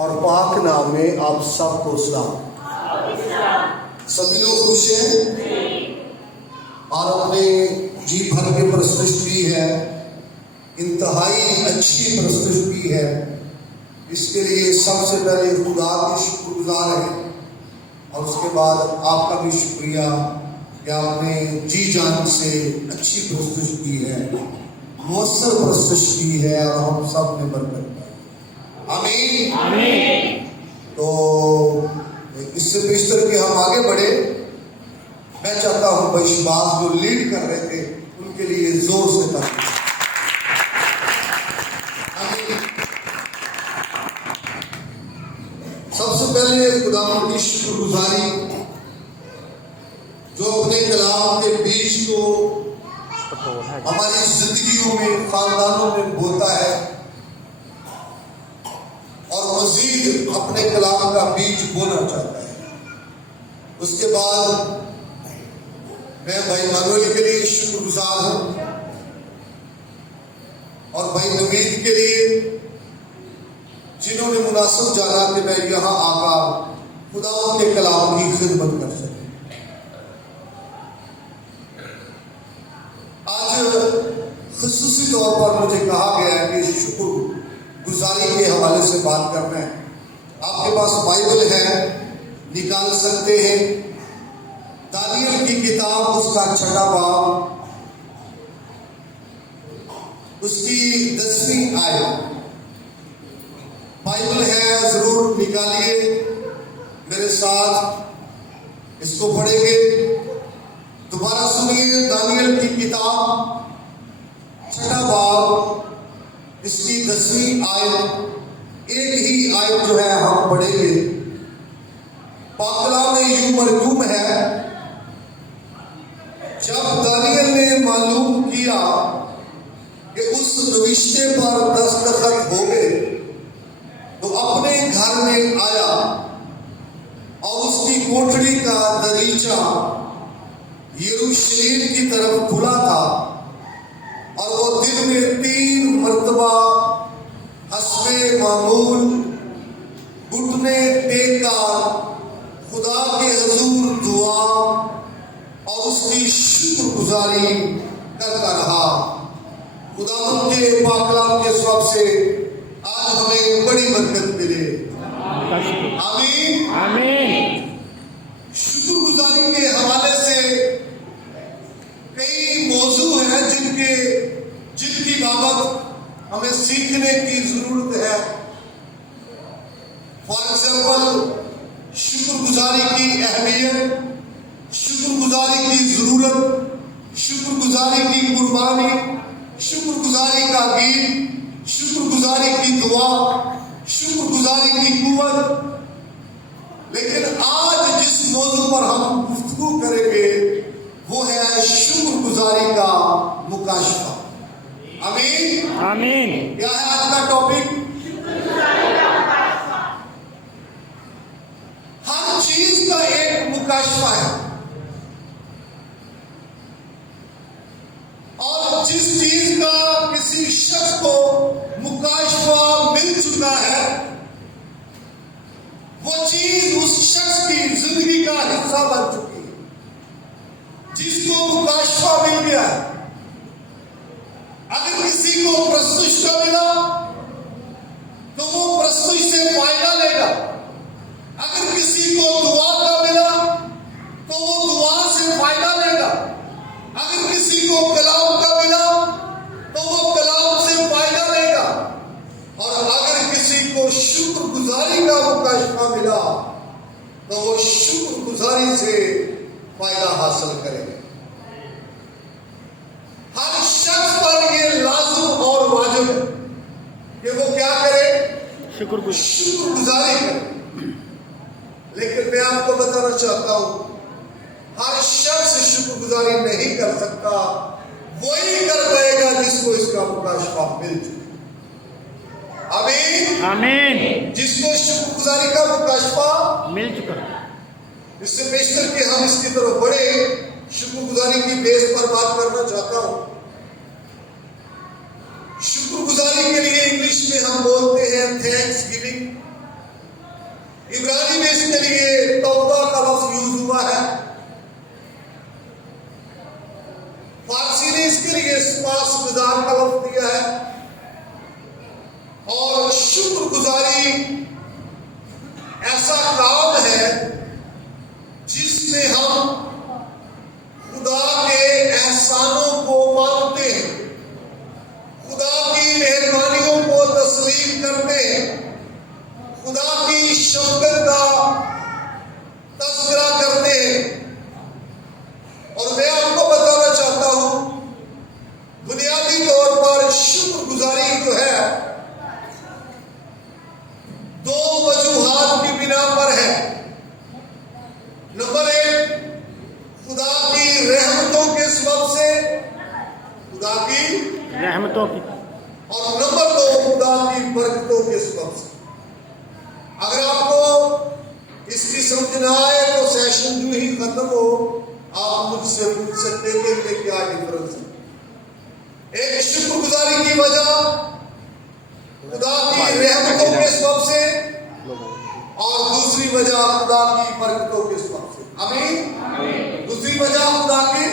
और पाक नाम में आप सबको सलाम। सभी लोग खुश हैं और अपने जी भर के प्रस्तुत की है, इंतहाई अच्छी प्रस्तुत की है। इसके लिए सबसे पहले खुदा के शुक्रगुजार हैं और उसके बाद आपका भी शुक्रिया कि आपने जी जान से अच्छी प्रस्तुत की है, मौसर प्रस्तुत की है और हम सब ने बरकत पाई। आमीन आमीन। तो इससे बेशतर कि हम आगे बढ़े, मैं चाहता हूं भाई शबाज जो लीड कर रहे थे उनके लिए जोर से ताली। सबसे पहले खुदा की शुक्रगुजारी जो अपने कलाम के बीज को हमारी जिंदगियों में, खानदानों में बोता है और मजीद अपने कलाम का बीज बोना चाहता है। उसके बाद मैं भाई मानुएल के लिए शुक्रगुजार हूं और भाई नवीद के लिए जिन्होंने मुनासिब जाना कि मैं यहां आकर खुदा के कलाम की खिदमत कर सकूं। आज खुसूसी तौर पर मुझे कहा गया है कि शुक्रगुजारी के हवाले से बात करना है। आपके पास बाइबल है, निकाल सकते हैं। दानियल की किताब उसका 6वां बाब उसकी 10वीं आयत बाइबल है, जरूर निकालिए मेरे साथ, इसको पढ़ेंगे। दोबारा सुनिए, दानियल की किताब 6वां बाब इसकी 10वीं आयत। एक ही आयत जो है हम पढ़ेंगे। पाकला में यूं मरकूम है, जब दानियल ने मालूम किया कि उस नविश्ते पर दस्तखत हो गए तो अपने घर में आया और उसकी कोठरी का दरीचा यरूशलेम की तरफ खुला था और वो दिन में 3 मरतबा हस्बे मामूल घुटने टेककर खुदा के हजूर दुआ और उसकी शुक्रगुजारी करता रहा। खुदा के पाकलाम के सब से आज हमें बड़ी बरकत मिले। आमीन आमीन। शुक्रगुजारी के हवाले से कई मौजू हैं जिनकी बाबत हमें सीखने की जरूरत है। फॉर एग्जाम्पल, शुक्रगुजारी की अहमियत, शुक्रगुजारी की जरूरत, शुक्रगुजारी की कुर्बानी, शुक्रगुजारी का गीत, शुक्रगुजारी की दुआ, शुक्रगुजारी की कुव्वत। लेकिन आज जिस मौजू पर हम गुफ्तगू करेंगे वो है शुक्रगुजारी का मुकाशफा। आमीन आमीन। क्या है आज का टॉपिक? हर चीज का एक मुकाशफा है और जिस चीज का किसी शख्स को मुकाशफा मिल चुका है वो चीज उस शख्स की जिंदगी का हिस्सा बन चुकी है। जिसको मुकाशफा मिल गया, अगर किसी को प्रस्तुत का मिला तो वो प्रस्तुत से फायदा लेगा। अगर किसी को दुआ का मिला तो वो दुआ से फायदा लेगा। अगर किसी को कलाम का मिला तो वो कलाम से फायदा लेगा। और अगर किसी को शुक्रगुजारी का मुकाशफा मिला तो वो शुक्रगुजारी से फायदा हासिल करेगा। हर शख्स पर ये लाजुम और वाजिब है कि वो क्या करे? शुक्रगुजारी करे। लेकिन मैं आपको बताना चाहता हूं, हर शख्स शुक्रगुजारी नहीं कर सकता। वही कर पाएगा जिसको इसका मुकाशफा मिल चुका। आमीन आमीन। जिसको शुक्रगुजारी का मुकाशफा मिल चुका। इससे बेशतर कि हम इसकी तरफ बढ़े, शुक्रगुजारी की बेस पर बात करना चाहता हूं। शुक्रगुजारी के लिए इंग्लिश में हम बोलते हैं थैंक्स गिविंग। इब्रानी में इसके लिए तौबा का लफ्ज यूज हुआ है, फारसी ने इसके लिए स्पास गुजार का लफ्ज दिया है, और शुक्रगुजारी ऐसा काम है जिसमें हम खुदा के एहसानों को मानते हैं, खुदा की मेहरबानियों को तस्लीम करते हैं, खुदा की शफ़क़त का तज़किरा करते हैं। और मैं आपको बताना चाहता हूं, बुनियादी तौर पर शुक्रगुजारी जो है दो वजूहात की बिना पर है। नंबर एक, खुदा की रहमतों के सबब से, खुदा की रहमतों की, और नंबर दो, खुदा की बरकतों के सबब से। अगर आपको इसकी समझ ना आए तो सेशन जो ही खत्म हो आप मुझसे पूछ सकते हैं कि क्या डिफरेंस है। एक शुक्रगुजारी की वजह खुदा की रहमतों के सबब से, और दूसरी वजह खुदा की बरकतों के सबब से। आमीन। दूसरी वजह खुदा की,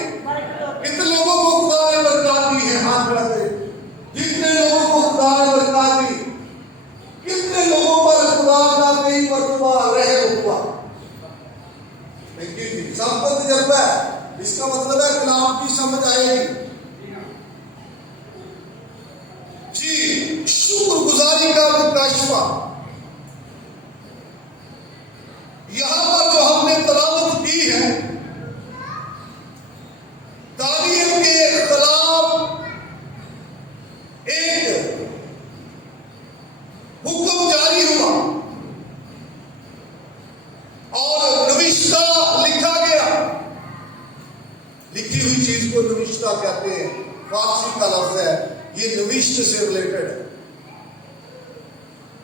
कितने लोगों को खुदा ने बरकत दी है? हाथ बढ़ाते। जितने लोगों को खुदा ने बरकत दी, कितने लोगों पर खुदा का कई मरतबा रहम हुआ? सबको तजर्बा है, इसका मतलब है कलाम की समझ आएगी जी। शुक्रगुजारी का मुकाशफा, यहां पर जो हमने तलावत की है, दानियल के खिलाफ एक हुक्म जारी हुआ और नविश्ता लिखा गया। लिखी हुई चीज को नविश्ता कहते हैं, फारसी का लफ्ज है, ये नविश्त से रिलेटेड है।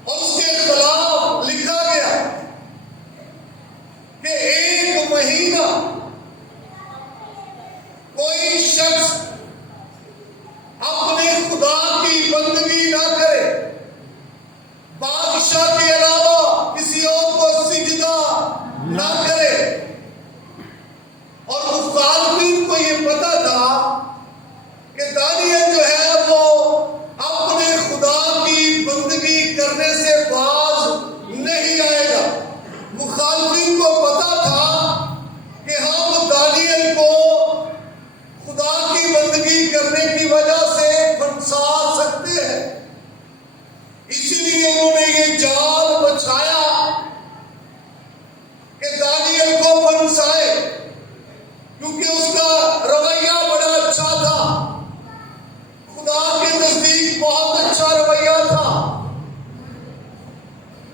और उसके खिलाफ लिखा गया कि 1 महीना कोई शख्स अपने खुदा की बंदगी ना करे, बादशाह के अलावा किसी और को सिजदा ना करे। और मुखालिफिन को ये पता था कि दानियल जो है वो अपने खुदा की बंदगी करने से बाज नहीं आएगा। मुखालिफिन को पता था कि हम दानियल को खुदा की बंदगी करने की वजह से फंसा सकते हैं, इसीलिए उन्होंने ये जाल बछाया कि दानियल को फंसाए, क्योंकि उसका रवैया बड़ा अच्छा था, खुदा के नजदीक बहुत अच्छा रवैया था।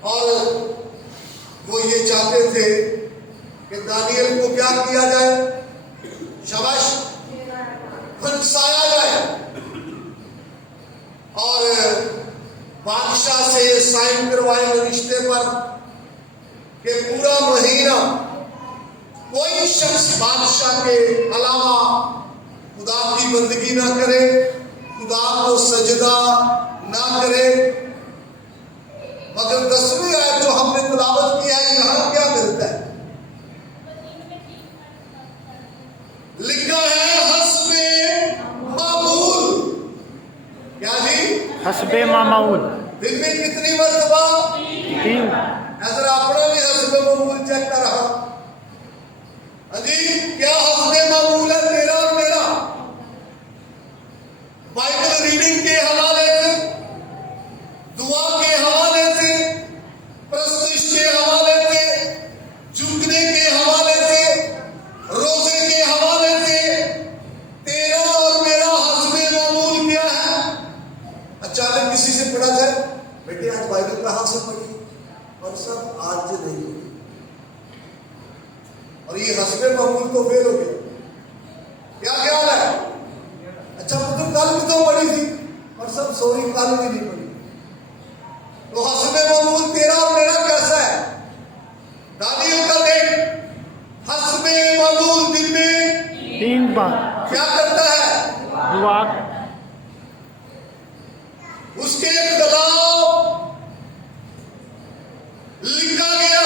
और वो ये चाहते थे कि दानियल को क्या किया जाए? शाबाश, फंसाया जाए और बादशाह से साइन करवाए रिश्ते पर कि पूरा महीना कोई शख्स बादशाह के अलावा खुदा की बंदगी ना करे, खुदा को सजदा ना करे। मगर 10वीं आयत जो हमने तिलावत की है, यहां क्या मिलता है? लिखा है हस्बे मामूल। क्या जी? हस्बे मामूल। दिन में कितनी मरतबा? 3। नजर अपना भी हस्बे मामूल चेक कर रहा। अजी क्या हस्बे मामूल है तेरा और मेरा? बाइबल रीडिंग के हवाले से, दुआ के हवाले से, प्रस्तुति के हवाले से, झुकने के हवाले से, रोजे के हवाले से, तेरा और मेरा हस्बे मामूल क्या है? अचानक किसी से पढ़ा जाए, बेटे आज बाइबल कहां से पढ़ी? और सब आज नहीं हुई, और ये हस्बे मामूल तो फेल हो गया। क्या ख्याल है? अच्छा पुत्र कल भी तो पढ़ी थी, और सब सॉरी कल भी नहीं पढ़ी। तो हस्बे मामूल तेरा और मेरा कैसा है? दानियल का देख, हस्बे मामूल दिन में 3 बार क्या करता है? दुआ। उसके खिलाफ लिखा गया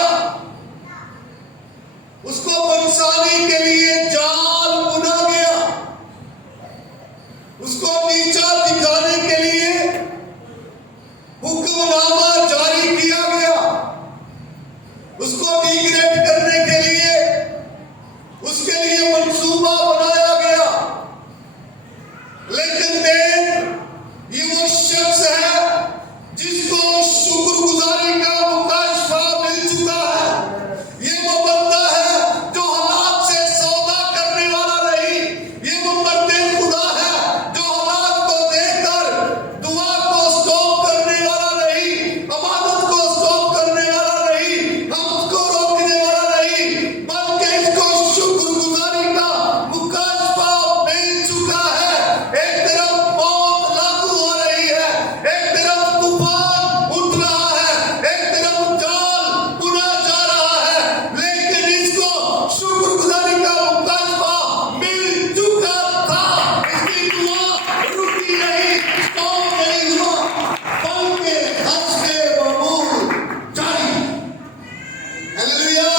गुजारी का मुकाशफा मिल चुका है। ये वो बंदा है जो हालात से सौदा करने वाला नहीं। ये वो मर्दे खुदा है जो हालात को देखकर दुआ को स्टॉप करने वाला नहीं, अमानत को स्टॉप करने वाला नहीं, हमको रोकने वाला नहीं, बल्कि इसको शुक्रगुजारी का मुकाशफा मिल चुका है। एक तरफ मौत लागू हो रही है, एक तरफ तूफान उठ रहा है, एक तरफ जाल बुना जा रहा है, लेकिन इसको शुक्रगुजारी का मुकाशफा मिल चुका था। इसकी दुआ रुकी नहीं, स्टॉप नहीं हुआ, बल्कि हंसके ममूल जारी। हालेलुया।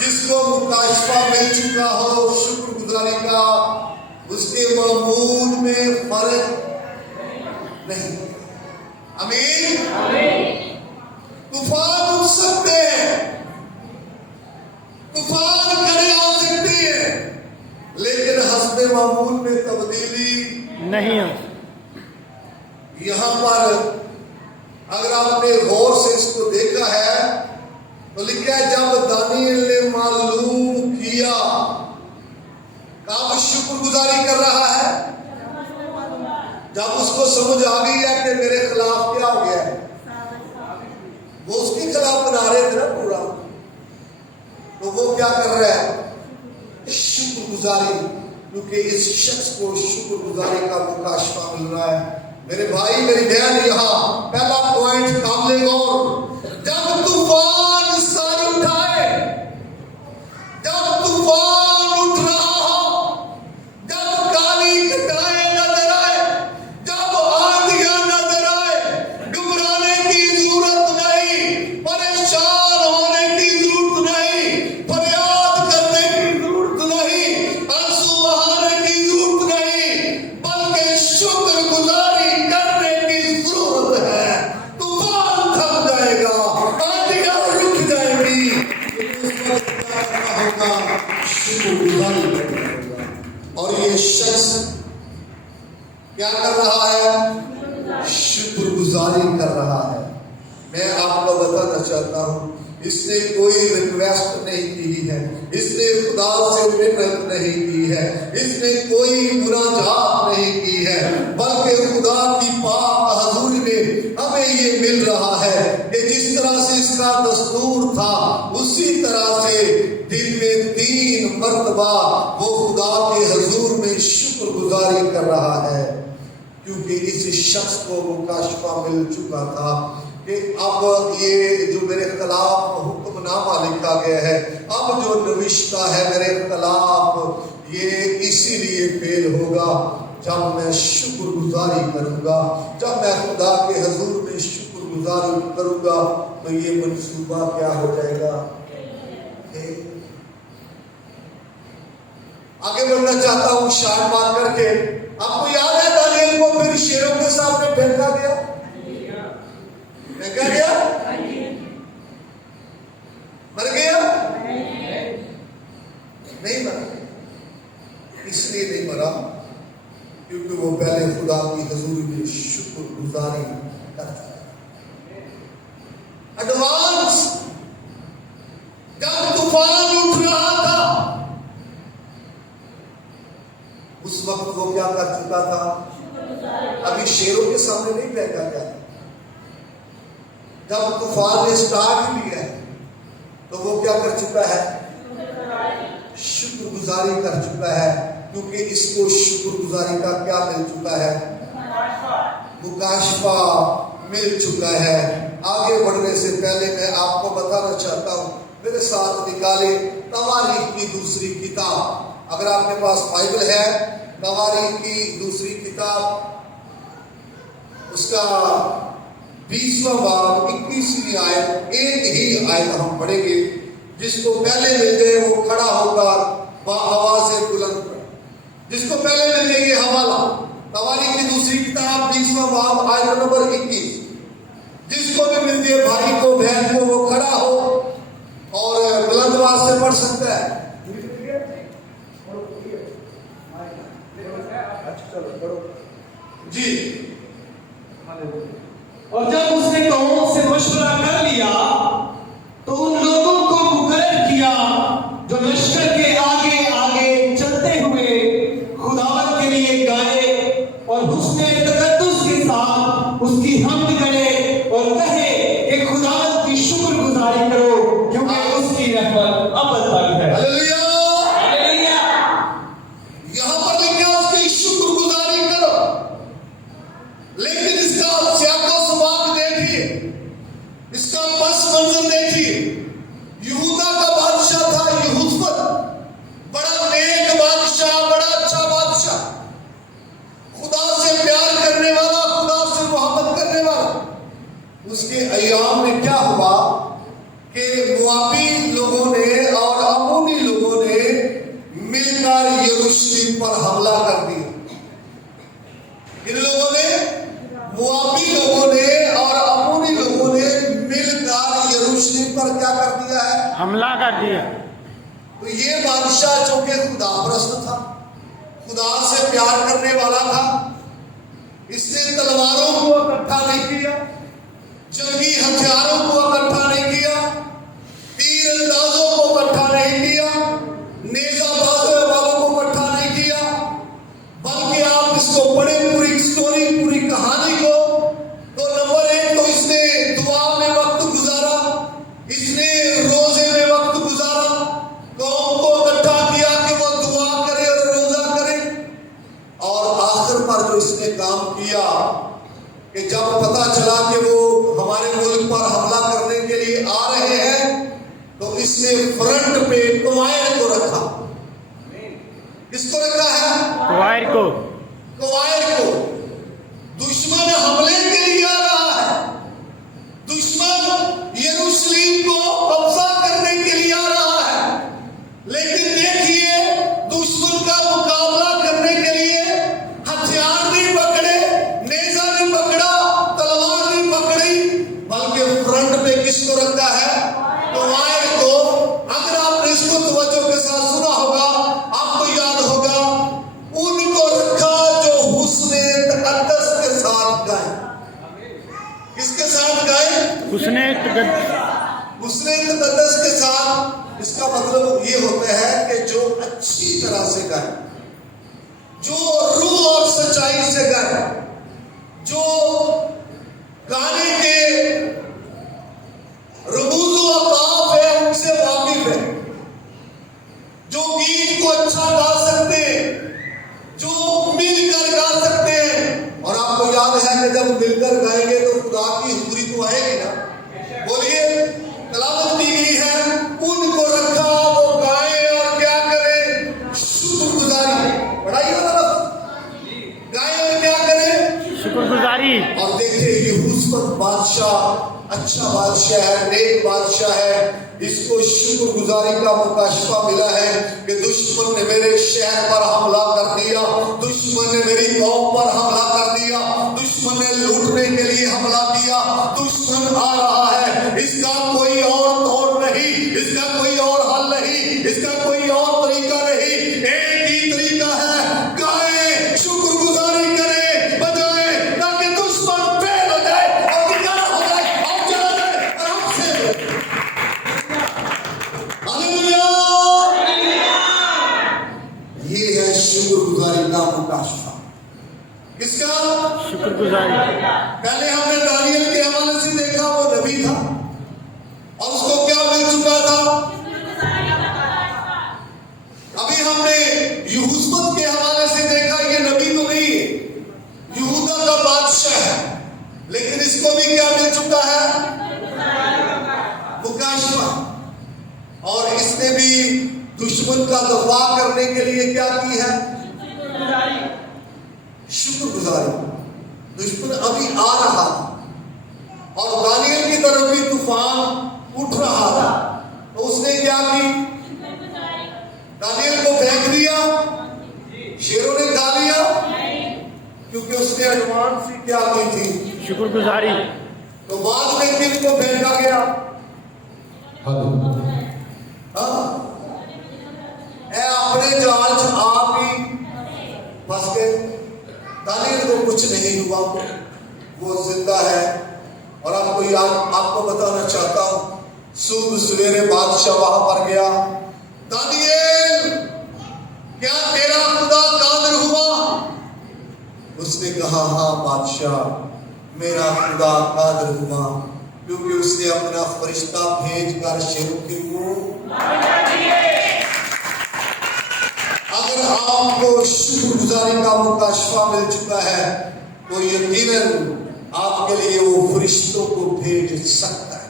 जिसको मुकाशफा मिल चुका हो शुक्रगुजारी का, उसके मामूल में फर्क नहीं। आमीन। तूफान उठ सकते हैं, तूफान खड़े हो सकती है, लेकिन हस्बे मामूल में तब्दीली नहीं हो। यहां पर अगर आपने गौर से इसको देखा है तो लिखा है जब दानियल ने मालूम किया, कब शुक्रगुजारी कर रहा है? जब उसको समझ आ गई है कि मेरे खिलाफ क्या हो गया है। वो उसके खिलाफ बना रहे थे ना पूरा, तो वो क्या कर रहा है? शुक्रगुजारी, क्योंकि इस शख्स को शुक्रगुजारी का मुकाशफा मिल रहा है। मेरे भाई मेरी बहन, यहाँ पहला पॉइंट काम ले गौर। जब तूफान सर उठाए, जब तूफान उठ रहा हो, जब काली घटाएं नजर आए, जब आंधियां नजर आए, घबराने की जरूरत नहीं, परेशान होने की जरूरत नहीं, फरियाद करने की जरूरत नहीं, आंसू बहाने की जरूरत नहीं, बल्कि शुक्रगुजारी करने की जरूरत है। तूफान थम जाएगा, आंधियां रुक जाएंगी, लेकिन उस वक्त क्या करना होगा? शुक्रगुजारी करना होगा। और ये शख्स क्या कर रहा है? शुक्रगुजारी कर रहा है। मैं आपको बताना चाहता हूं, इसने कोई रिक्वेस्ट नहीं की है, इसने खुदा से मिन्नत नहीं की है, इसने कोई मुनाजात नहीं की है, बल्कि खुदा की पाक हजूरी में हमें ये मिल रहा है कि जिस तरह से इसका दस्तूर था, उसी तरह से दिन में 3 मर्तबा वो खुदा के हजूर में शुक्रगुजारी कर रहा है। क्योंकि इस शख्स को मुकाशफा मिल चुका था कि अब ये जो मेरे खिलाफ हुक्मनामा लिखा गया है, अब जो नविश्ता है मेरे खिलाफ, ये इसीलिए फेल होगा जब मैं शुक्रगुजारी करूंगा। जब मैं खुदा के हजूर में शुक्रगुजारी करूंगा तो ये मंसूबा क्या हो जाएगा? आगे बढ़ना चाहता हूं शान मार करके। आपको याद है दानियल को फिर शेरों के सामने फेंका गया? फेंका गया? मर गया? नहीं मरा। इसलिए नहीं मरा क्योंकि वो पहले खुदा की हजूरी में शुक्रगुजारी करता है। एडवांस जब तूफान उठ रहा था, उस वक्त वो क्या कर चुका था? अभी शेरों के सामने नहीं फेंका गया। जब तूफान ने स्टार्ट किया है तो वो क्या कर चुका है? शुक्रगुजारी कर चुका है, क्योंकि इसको शुक्रगुजारी का क्या मिल चुका है? मुकाशफा मिल चुका है। आगे बढ़ने से पहले मैं आपको बताना चाहता हूं, मेरे साथ निकाले तवारीख की दूसरी किताब। अगर आपके पास बाइबल है, तवारीख की दूसरी किताब, उसका 20वां बाब 21वीं आयत, एक ही आयत हम पढ़ेंगे। जिसको पहले मिल जाए वो खड़ा होगा आवाज से बुलंद पढ़े। जिसको पहले मिल जाए ये हवाला, तवारीख की दूसरी किताब 20वां बाब आयत नंबर 21। जिसको भी मिल जाए, भाई को बहन को, वो खड़ा हो और बुलंद आवाज से पढ़ सकता है। जी और जब उसने कौम से मशवरा कर लिया तो उन लोगों को मुकर्रर किया जो लश्कर के आगे आगे चलते हुए खुदावंद के लिए गाए और हुस्ने तकद्दुस के साथ उसकी हम्द करे और कहे कि खुदावंद की शुक्रगुजारी करो क्योंकि उसकी रहमत अबद तक है। हालेलुया। हालेलुया। यहां पर लिखा है उसकी शुक्रगुजारी करो, लेकिन इसका सियाको सबाक देखिए, इसका पस मंजर देखिए। यहूदा का बादशाह था यहूसफत, बड़ा नेक बादशाह, बड़ा अच्छा बादशाह, खुदा से प्यार करने वाला, खुदा से मोहब्बत करने वाला। उसके अय्याम में क्या हुआ कि मुआबी लोगों ने और अमोनी लोगों ने मिलकर यरूशलेम पर हमला कर दिया। इन लोगों ने, मुआबी लोगों ने और अमोनी लोगों ने मिलकर यरूशलेम पर क्या कर दिया है? हमला कर दिया। तो ये बादशाह जो कि खुदा परस्त था, खुदा से प्यार करने वाला था, इसने तलवारों को इकट्ठा नहीं किया, जंगी हथियारों को इकट्ठा नहीं किया, तीर अंदाजों को इकट्ठा नहीं किया, नेजा बाजने वालों को इकट्ठा नहीं किया, बल्कि आप इसको पढ़े पूरी स्टोरी, पूरी कहानी को, तो नंबर 1 तो इसने दुआ में वक्त गुजारा, इसने रोजे में वक्त गुजारा, कौम को इकट्ठा किया कि वो दुआ करे और रोजा करे। और आखिर पर जो इसने काम किया कि जब पता चला कि वो हमारे मुल्क पर हमला करने के लिए आ रहे हैं, तो इसने फ्रंट पे कुवायर को रखा। किसको रखा है? कुवायर को। कुवायर को। दुश्मन हमले के लिए आ रहा है, दुश्मन यरूशलेम को कब्जा करने के लिए आ रहा है, लेकिन देखिए दुश्मन का मुकाबला करने के लिए हथियार नहीं पकड़े, नेजा नहीं पकड़ा, तलवार नहीं पकड़ी, बल्कि फ्रंट पे किसको रखा है? कुवायर को। अगर आपने इसको तवज्जो के साथ सुना होगा, आपको याद होगा, उनको रखा जो हुस्ने तकद्दुस के साथ गाए। किसके साथ गाए? उसने हुस्ने तकद्दुस के साथ। इसका मतलब ये होता है कि जो अच्छी तरह से गाए, जो रूह और सच्चाई से गाए, जो गाने के रमूज व अताफ है उनसे वाकिफ है, जो गीत को अच्छा गा सकते हैं, जो मिलकर गा सकते हैं। और आपको याद है कि जब मिलकर गाएंगे तो खुदा की हुजूरी तो आएगी ना। बोलिए, तलावत की गई है, उनको रखा वो गाए और क्या करें? शुक्रगुजारी। पढ़ाई हो तरफ, गाए और क्या करें? शुक्रगुजारी। और देखिए यहूसफत बादशाह अच्छा बादशाह है, नेक बादशाह है, इसको शुक्रगुजारी का मुकाशफा मिला है कि दुश्मन ने मेरे शहर पर हमला कर दिया, दुश्मन ने मेरी कौम पर हमला कर दिया, दुश्मन ने लूटने के लिए हमला किया, दुश्मन आ रहा है, इसका कोई और तौर नहीं, इसका कोई और हल नहीं, इसका कोई और तरीका नहीं, एक ही तरीका है, गाए, शुक्रगुजारी करें, बजाए, ताकि दुश्मन फेल हो जाए और निकाला हो जाए और चला जाए आराम से। हालेलुया। ये है शुक्रगुजारी का मुकाशफा। किसका? शुक्रगुजारी। पहले हमने दानियल के हवाले से देखा, वो नबी था और उसको क्या मिल चुका था? अभी हमने यहूसफत के हवाले से देखा, ये नबी तो नहीं है, यहूदा का बादशाह है, लेकिन इसको भी क्या मिल चुका है? मुकाशफा। और इसने भी दुश्मन का दफा करने के लिए क्या की है? शुक्रगुजारी। दुश्मन अभी आ रहा था और दानियल की तरफ भी तूफान उठ रहा था, तो उसने क्या की? दानियल को फेंक दिया, शेरों ने खा लिया, क्योंकि उसने एडवांस ही क्या की थी? शुक्रगुजारी। तो बाद में किन को फेंका गया? अपने जाल च आप ही फंस गए। दानियल को कुछ नहीं हुआ, वो जिंदा है अभी आपको बताना चाहता हूं, सुबह सवेरे बादशाह वहां पर गया। दानिएल, क्या तेरा खुदा कादिर हुआ? उसने कहा, हाँ बादशाह, मेरा खुदा कादिर हुआ, क्योंकि उसने अपना फरिश्ता भेजकर शेरों के मुंह। अगर आपको शुक्रगुजारी का मुकाशफा मिल चुका है तो यकीनन आपके लिए वो फरिश्तों को भेज सकता है,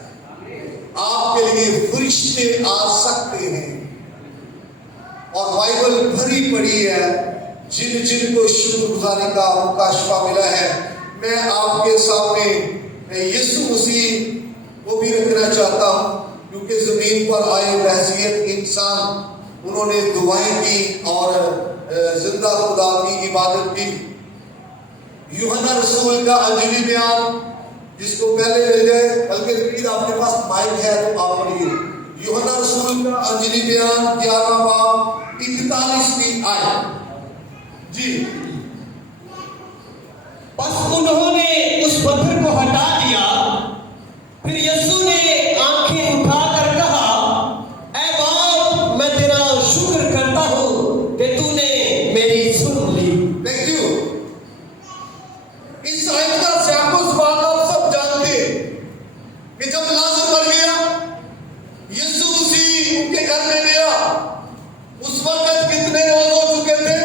आपके लिए फरिश्ते आ सकते हैं। और बाइबल भरी पड़ी है जिन जिन को शुक्रगुजारी का मुकाशफा मिला है। मैं आपके सामने यीशु मसीह को भी रखना चाहता हूं, क्योंकि जमीन पर आए बहसीयत इंसान, उन्होंने दुआएं की और जिंदा खुदा की इबादत की। यूहन्ना रसूल का अंजीली बयान, जिसको पहले ले जाए, बल्कि रिपीट आपके पास माइक है तो आप पढ़िए। यूहन्ना रसूल का अंजीली बयान 11वां बाब 41वीं आयत। जी, बस उन्होंने उस पत्थर को हटा दिया। फिर यीशु ने आंखें उठाकर कहा, ऐ बाप, मैं तेरा शुक्र करता हूं कि तूने मेरी सुन ली। Thank you. इस आयत का सियाक़ बात आप सब जानते हैं कि जब लाजर मर गया, यीशु मसीह उनके घर में गया। उस वक्त कितने रोज हो चुके थे?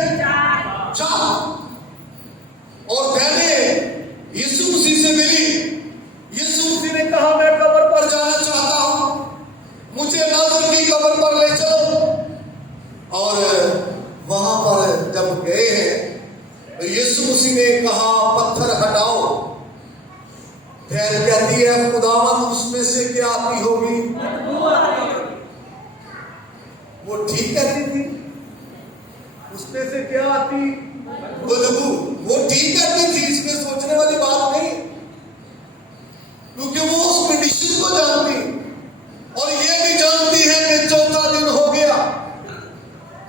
4। और बहनें यीशु मसीह से मिली। यीशु मसीह ने कहा, मैं कब्र पर जाना चाहता हूं, मुझे लाजर की कब्र पर ले चलो। और वहां पर जब गए हैं तो यीशु मसीह ने कहा, पत्थर हटाओ। बहन कहती है, खुदावंद उसमें से क्या आती होगी? वो ठीक कहती थी, उसमें से क्या आती? बदबू। वो ठीक कहती थी, इसमें सोचने वाली बात नहीं, क्योंकि वो उस कंडीशन को जानती और ये भी जानती है कि चौथा दिन हो गया।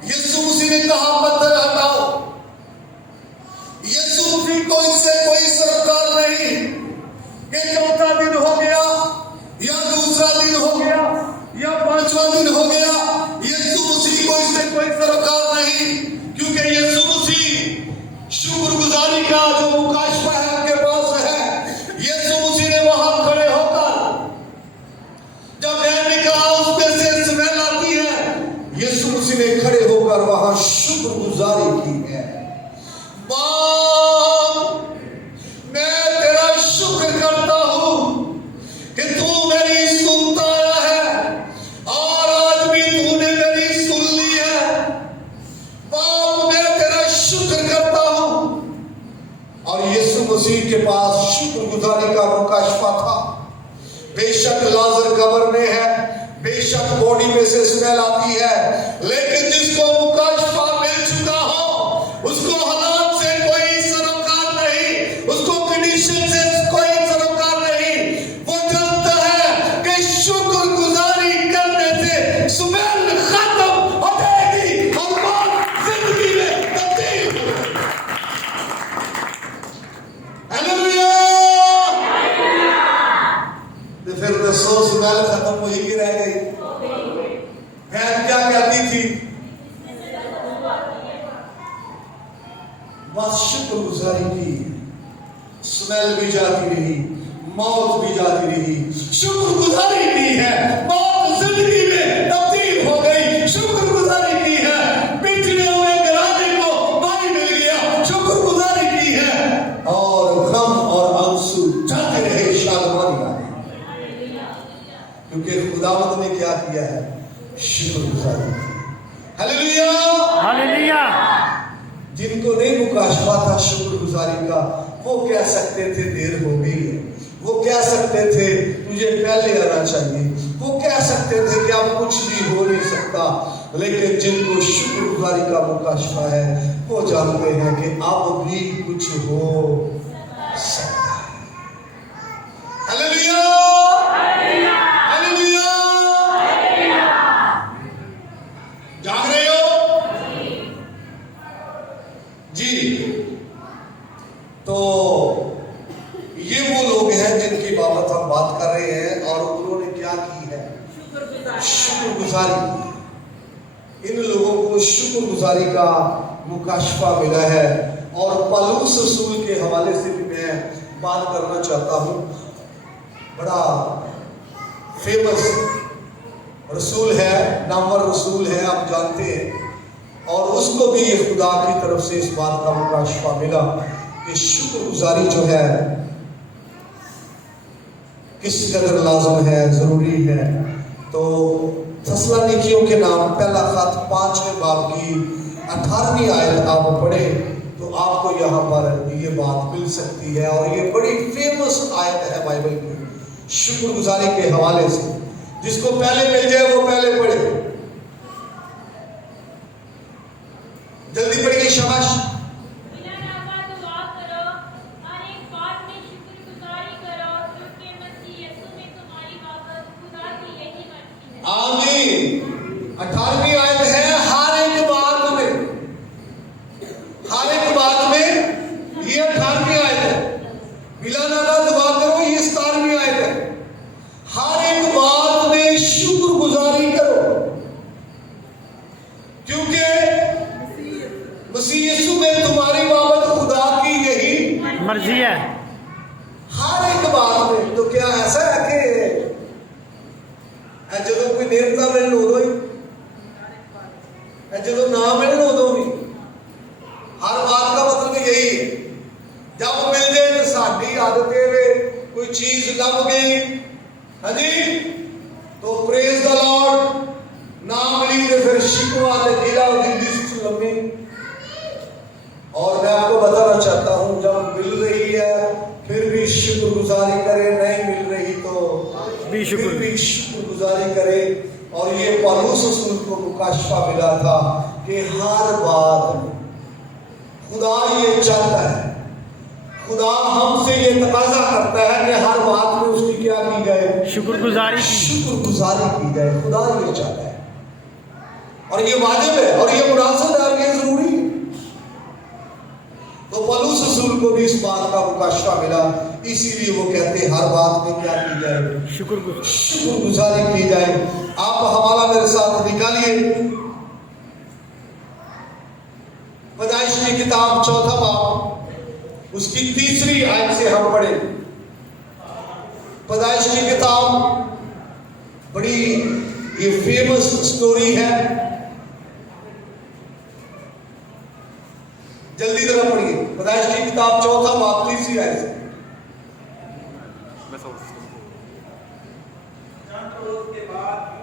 यीशु मसीह ने कहा, पत्थर हटाओ। यीशु मसीह को इससे कोई सरोकार नहीं कि चौथा दिन हो गया या दूसरा दिन हो गया या 5वां दिन हो गया। यीशु मसीह को इससे कोई सरोकार नहीं, क्योंकि यीशु मसीह शुक्रगुजारी का जो मुकाशफा है उनके पास है। यीशु मसीह ने वहां खड़े होकर, जब मैंने कहा उसमें से स्मेल आती है, यीशु मसीह ने खड़े होकर वहां शुक्रगुजारी की है। बाप, मैं तेरा शुक्र करता हूं कि तू मेरी सुनता आया है और आज भी तूने मेरी सुन ली है। बाप, मैं तेरा शुक्र करता हूं। और यीशु मसीह के पास शुक्रगुजारी का मुकाशफा था। बेशक लाजर कब्र में है, बेशक बॉडी में से स्मेल आती है, लेकिन जिसको मुकाशफा मिल चुका हो, उसको हालात से कोई सरोकार नहीं, उसको कंडीशन से कोई सरोकार नहीं। वो जानता है कि शुक्रगुजारी करने से स्मेल खत्म हो जाएगी और मौत जिंदगी में तब्दील हो जाएगी। हालेलुया। तो फिर दसो, स्मेल खत्म हुई कि रह गई? बहन क्या कहती थी? बस शुक्रगुजारी की, स्मेल भी जाती रही, मौत भी जाती रही। शुक्रगुजारी की है, मौत जिंदगी में तब्दील हो गई। शुक्रगुजारी की है, पिछले हुए घराने को पानी मिल गया। शुक्रगुजारी की है, और गम और आंसू जाते रहे, शादमानी आई, क्योंकि खुदावंद ने क्या किया है? शुक्रगुजारी की। Hallelujah, hallelujah. जिनको नहीं मुकाशफा था शुक्रगुजारी का, वो कह सकते थे देर हो गई है, वो कह सकते थे तुझे पहले आना चाहिए, वो कह सकते थे कि अब कुछ भी हो नहीं सकता। लेकिन जिनको शुक्रगुजारी का मुकाशफा है, वो जानते हैं कि अब भी कुछ हो सकता है। Hallelujah, hallelujah. जाग रहे हो जी? तो ये वो लोग हैं जिनके की बाबत हम बात कर रहे हैं और उन्होंने क्या की है? शुक्रगुजारी। इन लोगों को शुक्रगुजारी का मुकाशफा मिला है। और पौलुस रसूल के हवाले से भी मैं बात करना चाहता हूँ। बड़ा फेमस रसूल है, नामवर रसूल है, आप जानते हैं। और उसको भी ये खुदा की तरफ से इस बात का मुकाशफा मिला कि शुक्रगुजारी जो है किस कदर लाजम है, जरूरी है। तो थस्सलुनीकियों के नाम पहला खत 5वें बाब की 18वीं आयत आप पढ़े तो आपको यहाँ पर ये बात मिल सकती है। और ये बड़ी फेमस आयत है बाइबल की शुक्रगुजारी के हवाले से। जिसको पहले मिल जाए वो पहले पढ़े। जल्दी पढ़िए, शाबाश। आमीन। 18वीं आयत है, हर एक बात में, हर एक बात में, ये 18वीं आयत है। बिला नारा दुआ करो, ये 17वीं आयत है। हर एक बात में शुक्रगुजारी करो, क्योंकि मसीह यीशु में तुम्हारी बाबत खुदा की यही मर्जी है। हर एक बात में। तो क्या ऐसा है कि जो कोई नेमता मिलने उदो ही, जो ना मिलने उदो भी, हर बात का मतलब यही है। जब मिल जाए तो साड़ी आदत है, कोई चीज लग गई, हाँ जी, तो प्रेज द लॉर्ड। ना मिली तो फिर शिकवा ते गिला लिस्ट लंबी। और मैं आपको बताना चाहता हूं, जब मिल रही है फिर भी शुक्रगुजारी करें, नहीं मिल रही तो फिर भी शुक्रगुजारी करें। और ये पौलुस रसूल को मुकाशफा मिला था कि हर बात खुदा ये चाहता है, खुदा हमसे ये तकाजा करता है कि हर बात में उसकी क्या की जाए? शुक्रगुजारी की जाए। खुदा ये चाहता है और ये वाजिब है और ये मुनासिब है और ये जरूरी है। तो पौलुस रसूल को भी इस बात का मुकाशफा मिला, इसीलिए वो कहते हैं हर बात में क्या की जाए? शुक्रगुजारी की जाए। आप हवाला मेरे साथ निकालिए, पैदाइश की किताब 4वां बाब उसकी 3री आयत से हम पढ़े। पैदाइश की किताब बड़ी ये फेमस स्टोरी है, जल्दी जरा पढ़िए। पैदाइश की किताब 4वां बाब 3री आयत से।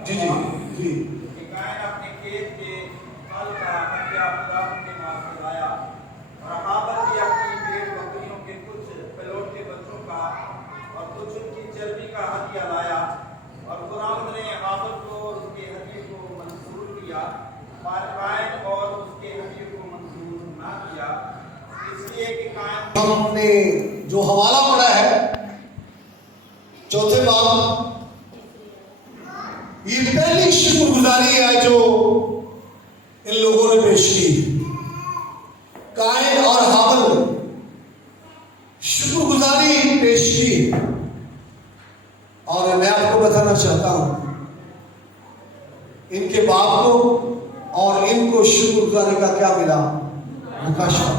जी जी जी। अपने खेत के फल का हत्या खुदा के पास लाया और हाबल भी अपनी भेड़ बकरियों के कुछ पलोट के बच्चों का और कुछ उनकी चर्बी का हत्या लाया। और खुदावंद ने हाबल को और उसके हत्या को मंजूर किया, पर कायन और उसके हत्या को मंजूर ना किया, इसलिए कि कायन। हमने जो हवाला पढ़ा है 4वें बाब, ये पहली शुक्रगुजारी है जो इन लोगों ने पेश की। कायन और हाबल ने शुक्रगुजारी पेश की। और मैं आपको बताना चाहता हूं, इनके बाप को और इनको शुक्रगुजारी का क्या मिला? मुकाशफा।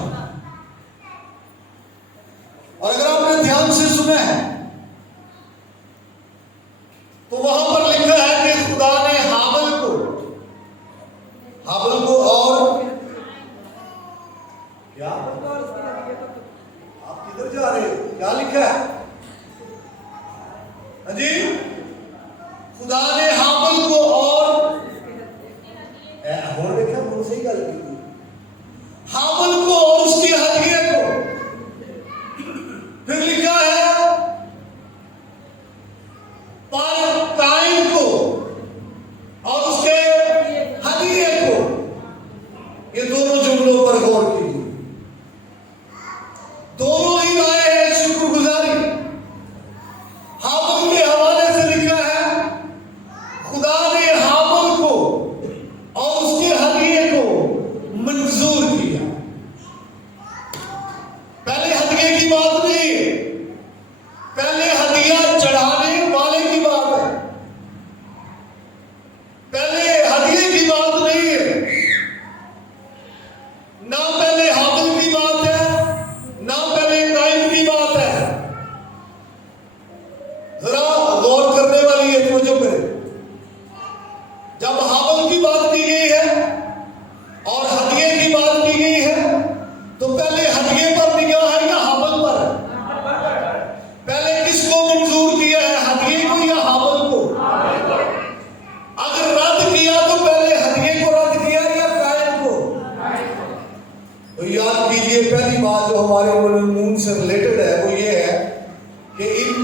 और अगर आपने ध्यान से सुना है तो वहां पर लिखा है कि खुदा ने हाबल को और क्या, आप किधर जा रहे हो? क्या लिखा है? हाँ जी, खुदा ने हाबल को और देखा बहुत सही गल की, हाबल को और उसकी हत्या को। फिर लिखा है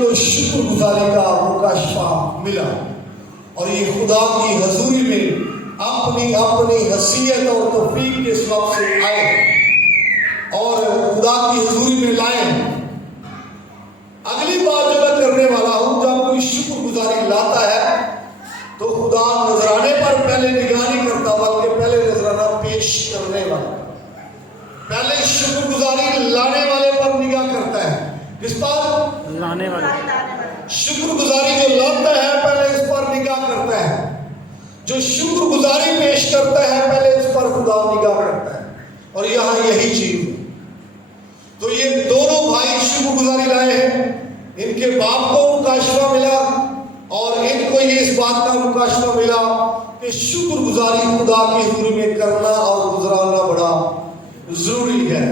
को शुक्रगुजारी का मुकाशफा मिला और ये खुदा की हजूरी में अपनी अपनी हसीयत और तौफीक के सबब से आए और खुदा की हजूरी में लाए। अगली बात जो मैं करने वाला हूं, जब कोई शुक्रगुजारी लाता है तो खुदा नजराने पर पहले निगाह नहीं करता, बल्कि पहले नजराना पेश करने वाला, पहले शुक्रगुजारी लाने वाले पर निगाह करता है। किस पर? लाने वाले। शुक्रगुजारी जो लाता है पहले उस पर निगाह करता है, जो शुक्रगुजारी पेश करता है पहले उस पर खुदा निगाह करता है। और यहां यही चीज है। तो ये दोनों भाई शुक्रगुजारी लाए हैं, इनके बाप को मुकाशफा मिला और इनको ये इस बात का मुकाशफा मिला कि शुक्रगुजारी खुदा की हुजूरी में करना और गुजराना बड़ा जरूरी है।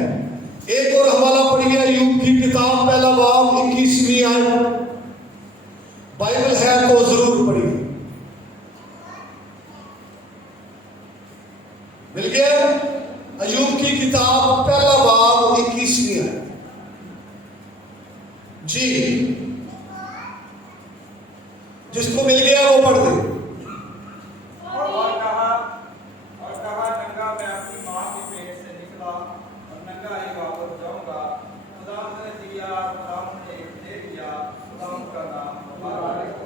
एक और हवाला पढ़िए, अय्यूब की किताब पहला बाब 21वीं आयत। बाइबल है तो जरूर पढ़िए। मिल गया? अय्यूब की किताब पहला बाब 21वीं आयत। जी, जिसको मिल गया वो पढ़ दे। और कहा नंगा मैं अपनी मां के पेट से निकला और नंगा ही वापस जाऊंगा। खुदा ने दिया, खुदा ने दे दिया, खुदा का नाम मुबारक हो।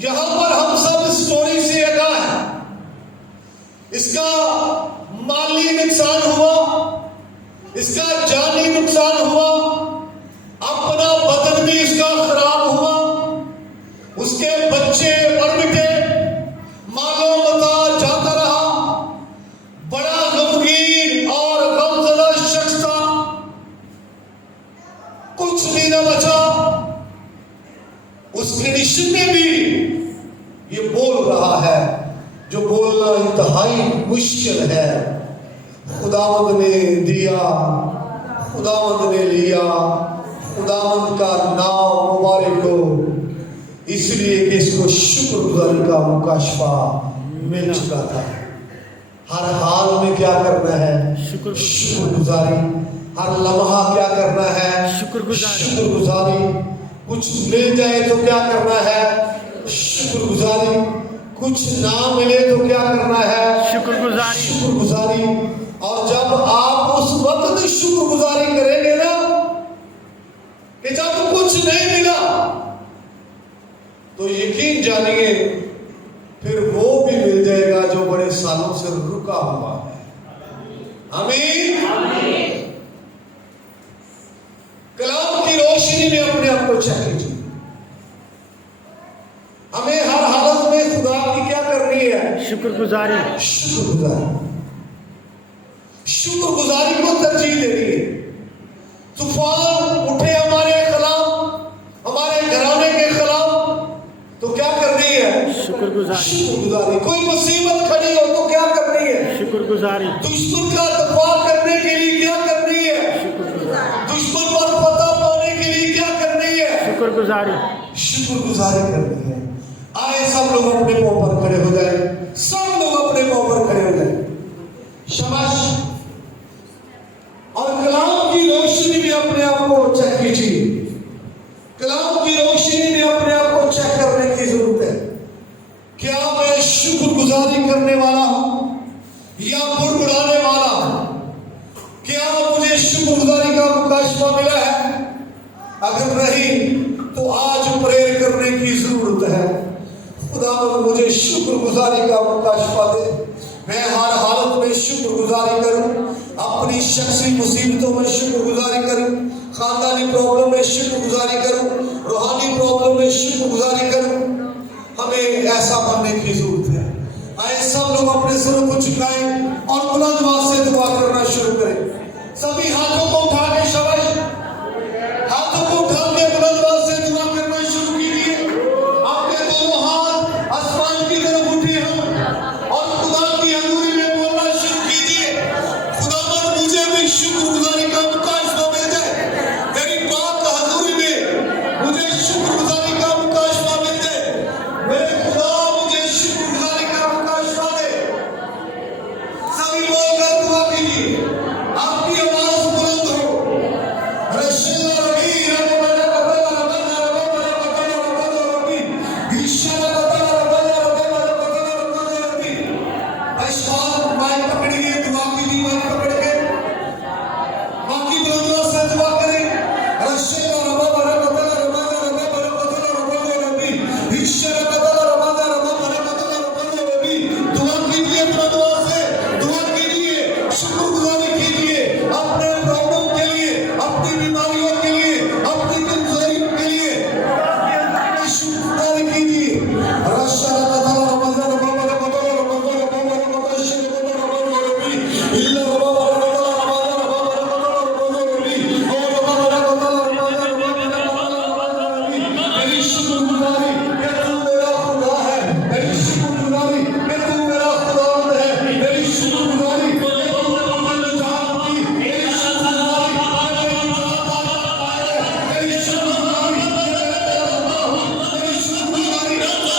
यहां पर हम सब स्टोरी से आगाह है। इसका माली नुकसान हुआ, इसका जानी नुकसान हुआ, अपना बदन भी इसका खराब हुआ, उसके बच्चे मर मिटे, मालो मता जाता रहा, बड़ा गमगीन और गमज़दा शख्स था, कुछ भी न बचा। उस कंडीशन में भी ये बोल रहा है जो बोलना इंतहाई मुश्किल है। खुदावंद ने दिया, खुदावंद ने लिया, खुदावंद का नाम मुबारक हो, इसलिए कि इसको शुक्रगुजारी का मुकाशफा मिल चुका था। हर हाल में क्या करना है? शुक्रगुजारी। हर लम्हा क्या करना है? शुक्रगुजारी। कुछ मिल जाए तो क्या करना है? शुक्रगुजारी। कुछ ना मिले तो क्या करना है? शुक्रगुजारी। और जब आप उस वक्त शुक्रगुजारी करेंगे ना कि जब कुछ नहीं मिला, तो यकीन जानिए फिर वो भी मिल जाएगा जो बड़े सालों से रुका हुआ है। आमीन। कलाम की रोशनी में अपने आप को चेक कीजिए। हमें हर हालत में खुदा की क्या करनी है? शुक्रगुजारी। शुक्रगुजारी को तरजीह देनी है। तूफान उठे हमारे खिलाफ, हमारे घराने के खिलाफ, तो क्या करनी है? शुक्रगुजारी। कोई मुसीबत खड़ी हो तो क्या करनी है? शुक्रगुजारी। दुश्मन का दफा करने के लिए क्या करनी है? दुश्मन पर फतह पाने के लिए क्या करनी है? शुक्रगुजारी करनी है। आए सब लोग अपने पांव पर खड़े हो जाए, सब लोग अपने पांव पर खड़े हो जाए। शाबाश। और कलाम की रोशनी में अपने आप को चेक कीजिए। कलाम की रोशनी में अपने आप को चेक करने की जरूरत है। क्या मैं शुक्रगुजारी करने वाला हूं या बुड़बुड़ाने वाला हूं? क्या मुझे शुक्रगुजारी का मुकाशफा मिला है? अगर नहीं तो आज प्रेयर करने की जरूरत है। खुदा मुझे शुक्रगुजारी का मुकाशफा दे, मैं हर हालत में शुक्रगुजारी करूं, अपनी शख्सी मुसीबतों में शुक्रगुजारी करूं, खानदानी प्रॉब्लम में शुक्रगुजारी करूं, रूहानी प्रॉब्लम में शुक्रगुजारी करूं। हमें ऐसा बनने की जरूरत है। आए सब लोग अपने सिरों को झुकाएं और बुलंद आवाज से दुआ करना शुरू करें। सभी हाथों को उठा के शाबाश, हाथों को उठा के बुलंद आवाज से दुआ करना शुरू कीजिए। आपके दोनों हाथ आसमान की तरफ उठे हों और खुदा की हजूरी में बोलना शुरू कीजिए। खुदावंद मुझे भी शुक्रगुजारी का मुकाशफा मिल जाए। मेरी पाक हजूरी में मुझे शुक्रगुजारी का मुकाशफा मिल जाए। मेरे खुदा मुझे शुक्रगुजारी का मुकाशफा दे। सभी बोलकर दुआ कीजिए। आपकी आवाज बुलंद शुक्रगुजारी कि तू मेरा खुदा है, तेरी शुक्रगुजारी कि तू मेरा खुदावंद है, तेरी शुक्रगुजारी कि तू मेरी जान की, तेरी शुक्रगुजारी कि मेरी जान का है, तेरी शुक्रगुजारी कि मैं तेरा खुदा हूँ, तेरी शुक्रगुजारी तेरी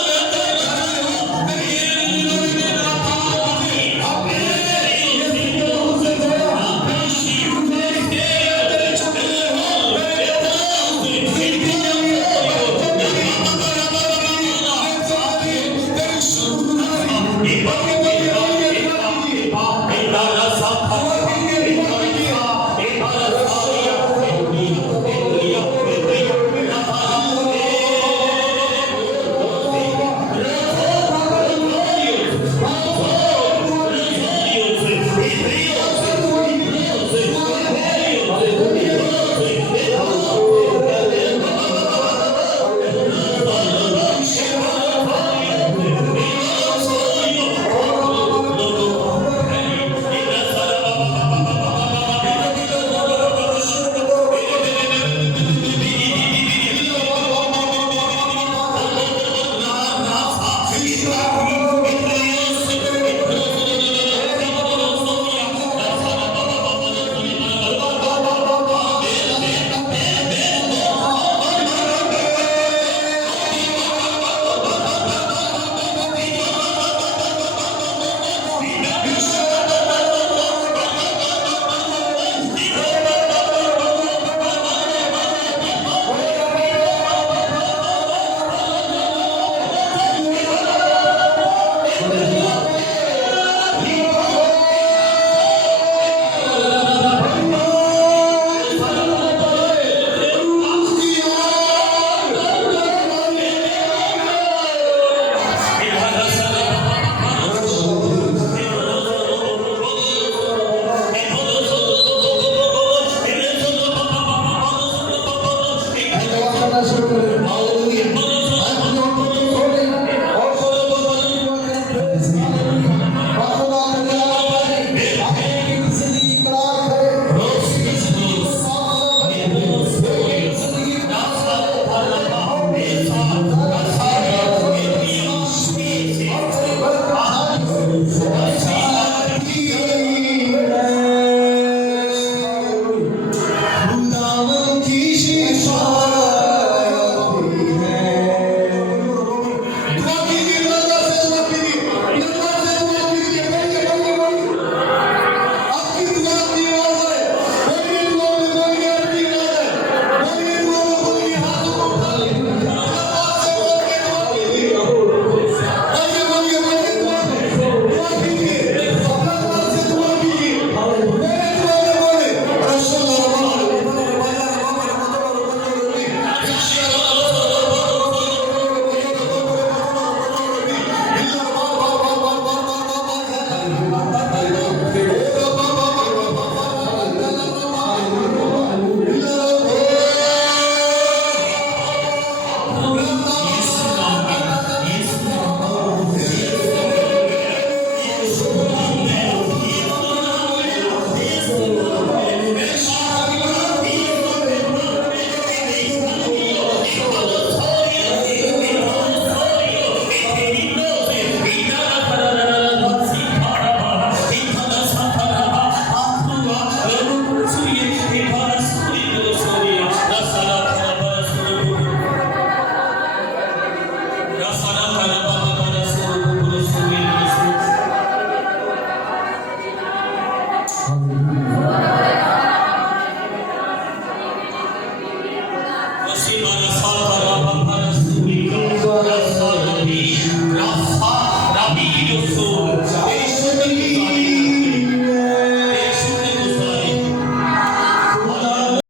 Terima kasih.